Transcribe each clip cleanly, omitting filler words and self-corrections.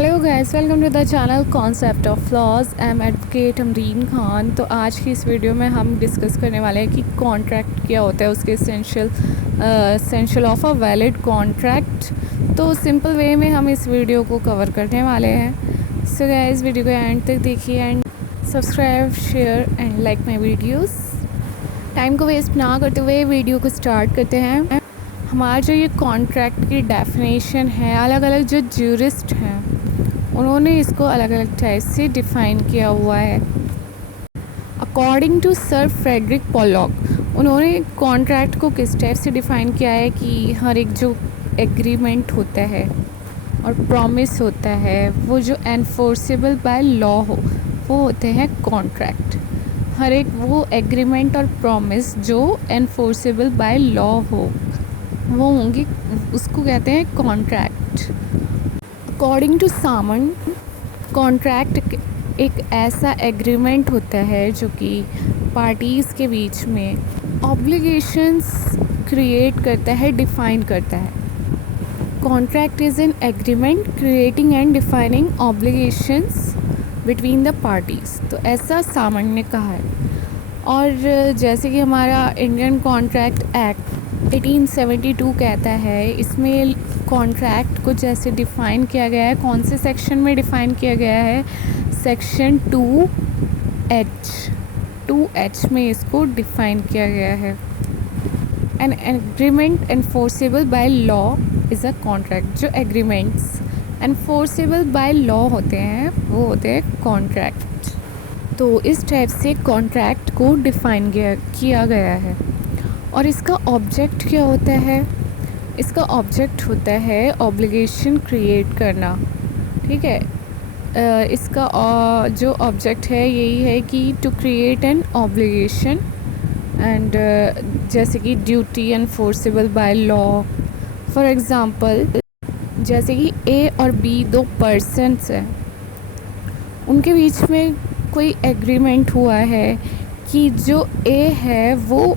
Hello guys, welcome to the channel concept of laws. I am advocate Amreen Khan. तो आज की इस वीडियो में हम डिस्कस करने वाले हैं कि कॉन्ट्रैक्ट क्या होता है, उसके essential of a valid contract. तो सिंपल वे में हम इस वीडियो को कवर करने वाले हैं। सो गाइस, वीडियो को एंड तक देखिए and subscribe, share and like my videos. Time को वेस्ट ना करते हुए वीडियो को स्टार्ट करते हैं। हमारा जो ये कॉन्ट्रैक्ट की डेफिनेशन है, अलग अलग जो ज्यूरिस्ट हैं उन्होंने इसको अलग अलग टाइप से डिफ़ाइन किया हुआ है। According to sir Frederick Pollock, उन्होंने कॉन्ट्रैक्ट को किस टाइप से डिफ़ाइन किया है कि हर एक जो एग्रीमेंट होता है और प्रॉमिस होता है वो जो एनफोर्सेबल बाय लॉ हो वो होते हैं कॉन्ट्रैक्ट। हर एक वो एग्रीमेंट और प्रॉमिस जो एनफोर्सेबल बाय लॉ हो वो होंगी, उसको कहते हैं contract. According to Salmond, contract एक ऐसा एग्रीमेंट होता है जो कि पार्टीज़ के बीच में ऑब्लिगेशंस क्रिएट करता है, डिफ़ाइन करता है। Contract is an agreement creating and defining obligations between the parties. तो ऐसा सामन ने कहा है। और जैसे कि हमारा इंडियन कॉन्ट्रैक्ट एक्ट 1872 कहता है, इसमें कॉन्ट्रैक्ट को जैसे डिफ़ाइन किया गया है, कौन से सेक्शन में डिफ़ाइन किया गया है, सेक्शन 2H में इसको डिफ़ाइन किया गया है। An agreement enforceable by law is a contract. जो एग्रीमेंट्स एनफोर्सेबल बाय लॉ होते हैं वो होते हैं कॉन्ट्रैक्ट। तो इस टाइप से कॉन्ट्रैक्ट को डिफ़ाइन किया गया है। और इसका ऑब्जेक्ट क्या होता है? इसका ऑब्जेक्ट होता है ऑब्लिगेशन क्रिएट करना। ठीक है, इसका जो ऑब्जेक्ट है यही है कि to create an obligation and जैसे कि duty enforceable by law. For example, जैसे कि ए और बी दो पर्सन्स हैं, उनके बीच में कोई एग्रीमेंट हुआ है कि जो ए है वो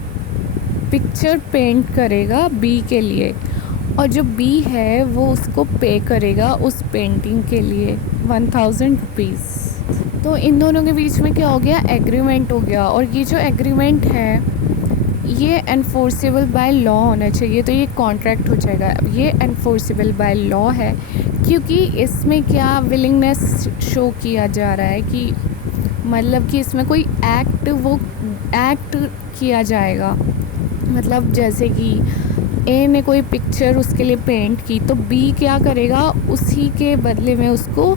पिक्चर पेंट करेगा बी के लिए और जो बी है वो उसको पे करेगा उस पेंटिंग के लिए 1000 रुपीज़। तो इन दोनों के बीच में क्या हो गया? एग्रीमेंट हो गया। और ये जो एग्रीमेंट है ये एनफोर्सेबल बाय लॉ होना चाहिए, तो ये कॉन्ट्रैक्ट हो जाएगा। अब ये एनफोर्सेबल बाय लॉ है क्योंकि इसमें क्या विलिंगनेस शो किया जा रहा है कि मतलब कि इसमें कोई एक्ट किया जाएगा। मतलब जैसे कि ए ने कोई पिक्चर उसके लिए पेंट की तो बी क्या करेगा, उसी के बदले में उसको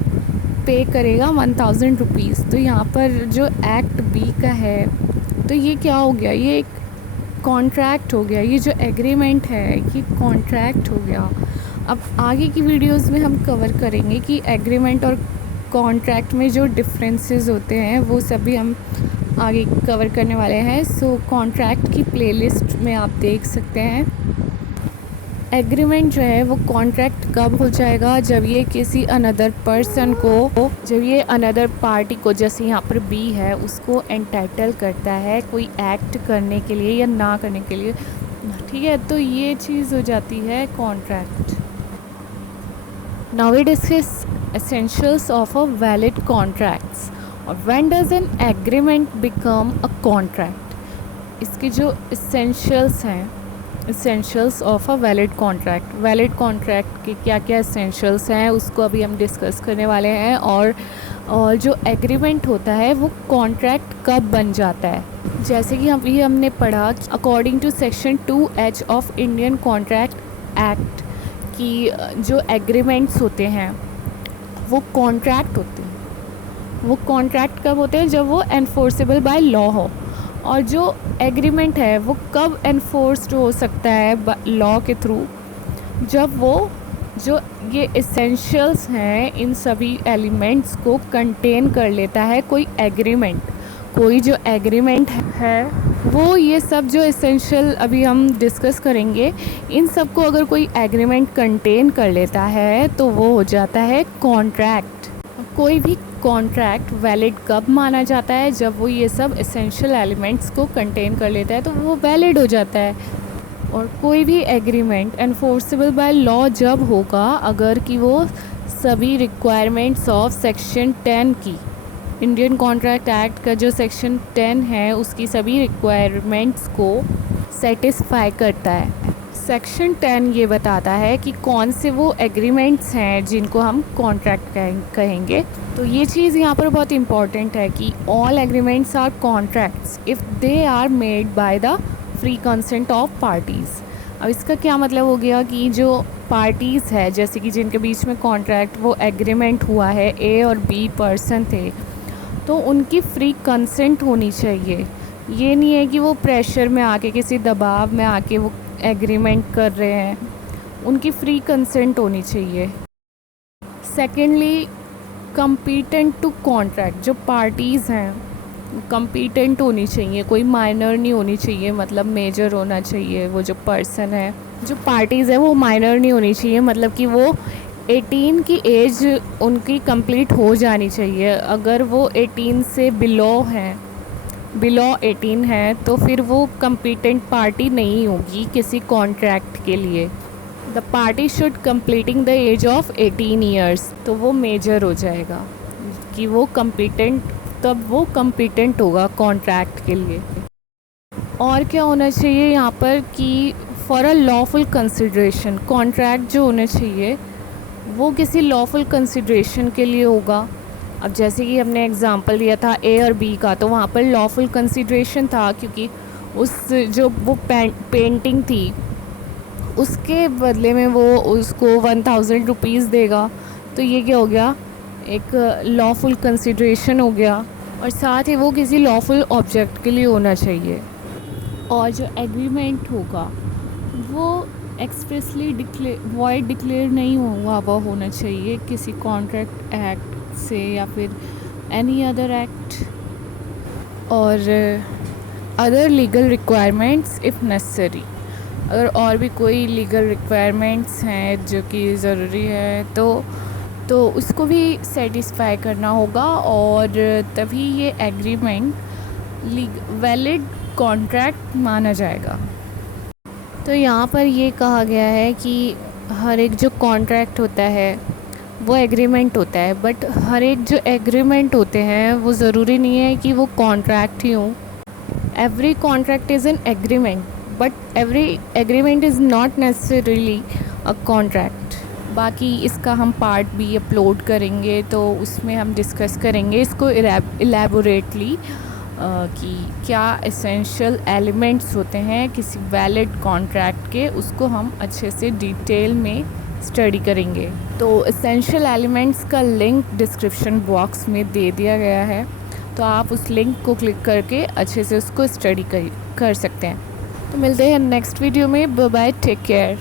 पे करेगा 1000 रुपीज़। तो यहाँ पर जो एक्ट बी का है तो ये क्या हो गया? ये एक कॉन्ट्रैक्ट हो गया। ये जो एग्रीमेंट है ये कॉन्ट्रैक्ट हो गया। अब आगे की वीडियोस में हम कवर करेंगे कि एग्रीमेंट और कॉन्ट्रैक्ट में जो डिफरेंसेस होते हैं वो सभी हम आगे कवर करने वाले हैं। सो कॉन्ट्रैक्ट की प्लेलिस्ट में आप देख सकते हैं। एग्रीमेंट जो है वो कॉन्ट्रैक्ट कब हो जाएगा? जब ये किसी अनदर पर्सन को, जब ये अनदर पार्टी को, जैसे यहाँ पर बी है, उसको एंटाइटल करता है कोई एक्ट करने के लिए या ना करने के लिए। ठीक है, तो ये चीज़ हो जाती है contract. Now we discuss essentials of a valid contracts. और when does an agreement become a contract? इसके जो एसेंशियल्स हैं, essentials of a valid contract. Valid contract के क्या क्या एसेंशियल्स हैं उसको अभी हम डिस्कस करने वाले हैं। और जो एग्रीमेंट होता है वो कॉन्ट्रैक्ट कब बन जाता है? जैसे कि हमने पढ़ा according to section 2H of Indian contract act कि जो एग्रीमेंट्स होते हैं वो कॉन्ट्रैक्ट होते हैं। वो कॉन्ट्रैक्ट कब होते हैं? जब वो एनफोर्सेबल बाय लॉ हो। और जो एग्रीमेंट है वो कब एनफोर्स्ड हो सकता है लॉ के थ्रू? जब वो जो ये एसेंशियल्स हैं इन सभी एलिमेंट्स को कंटेन कर लेता है कोई एग्रीमेंट। कोई जो एग्रीमेंट है वो ये सब जो एसेंशियल अभी हम डिस्कस करेंगे, इन सब को अगर कोई एग्रीमेंट कंटेन कर लेता है तो वो हो जाता है कॉन्ट्रैक्ट। कोई भी कॉन्ट्रैक्ट वैलिड कब माना जाता है? जब वो ये सब एसेंशियल एलिमेंट्स को कंटेन कर लेता है तो वो वैलिड हो जाता है। और कोई भी एग्रीमेंट एनफोर्सेबल बाय लॉ जब होगा अगर कि वो सभी रिक्वायरमेंट्स ऑफ सेक्शन 10 की, इंडियन कॉन्ट्रैक्ट एक्ट का जो सेक्शन 10 है उसकी सभी रिक्वायरमेंट्स को सेटिस्फाई करता है। सेक्शन 10 ये बताता है कि कौन से वो एग्रीमेंट्स हैं जिनको हम कॉन्ट्रैक्ट कहेंगे। तो ये चीज़ यहाँ पर बहुत इम्पॉर्टेंट है कि all agreements are contracts if they are made by the free consent of parties. अब इसका क्या मतलब हो गया कि जो पार्टीज़ है, जैसे कि जिनके बीच में कॉन्ट्रैक्ट वो एग्रीमेंट हुआ है, ए और बी पर्सन थे, तो उनकी फ्री कंसेंट होनी चाहिए। ये नहीं है कि वो प्रेशर में आके, किसी दबाव में आके वो एग्रीमेंट कर रहे हैं, उनकी फ्री कंसेंट होनी चाहिए। सेकेंडली, कंपीटेंट टू कॉन्ट्रैक्ट, जो पार्टीज़ हैं कंपीटेंट होनी चाहिए, कोई माइनर नहीं होनी चाहिए, मतलब मेजर होना चाहिए। वो जो पर्सन है, जो पार्टीज़ है वो माइनर नहीं होनी चाहिए, मतलब कि वो 18 की एज उनकी कंप्लीट हो जानी चाहिए। अगर वो 18 से बिलो 18 है तो फिर वो कंपीटेंट पार्टी नहीं होगी किसी कॉन्ट्रैक्ट के लिए। The party should completing the age of 18 years, तो वो मेजर हो जाएगा कि वो कंपीटेंट, तब वो कंपीटेंट होगा कॉन्ट्रैक्ट के लिए। और क्या होना चाहिए यहाँ पर कि for a lawful consideration, contract जो होना चाहिए वो किसी लॉफुल कंसिड्रेशन के लिए होगा। अब जैसे कि हमने एग्जांपल दिया था ए और बी का, तो वहाँ पर लॉफुल कंसिड्रेशन था क्योंकि उस जो वो पेंटिंग थी उसके बदले में वो उसको 1000 रुपीज़ देगा, तो ये क्या हो गया, एक लॉफुल कंसिड्रेशन हो गया। और साथ ही वो किसी लॉफुल ऑब्जेक्ट के लिए होना चाहिए। और जो एग्रीमेंट होगा वो एक्सप्रेसली वॉइड डिक्लेयर नहीं हुआ वो होना चाहिए किसी कॉन्ट्रैक्ट एक्ट से या फिर एनी अदर एक्ट। और other legal requirements if necessary, अगर और भी कोई लीगल रिक्वायरमेंट्स हैं जो कि ज़रूरी है तो उसको भी सेटिस्फाई करना होगा, और तभी ये एग्रीमेंट वैलिड कॉन्ट्रैक्ट माना जाएगा। तो यहाँ पर ये कहा गया है कि हर एक जो कॉन्ट्रैक्ट होता है वो एग्रीमेंट होता है, बट हर एक जो एग्रीमेंट होते हैं वो ज़रूरी नहीं है कि वो कॉन्ट्रैक्ट ही हों। Every contract is an agreement, but every agreement is not necessarily a contract. बाकी इसका हम पार्ट भी अपलोड करेंगे तो उसमें हम डिस्कस करेंगे इसको इलेबोरेटली कि क्या एसेंशियल एलिमेंट्स होते हैं किसी वैलिड कॉन्ट्रैक्ट के, उसको हम अच्छे से डिटेल में स्टडी करेंगे। तो एसेंशियल एलिमेंट्स का लिंक डिस्क्रिप्शन बॉक्स में दे दिया गया है, तो आप उस लिंक को क्लिक करके अच्छे से उसको स्टडी कर सकते हैं। तो मिलते हैं नेक्स्ट वीडियो में। Bye bye, take care.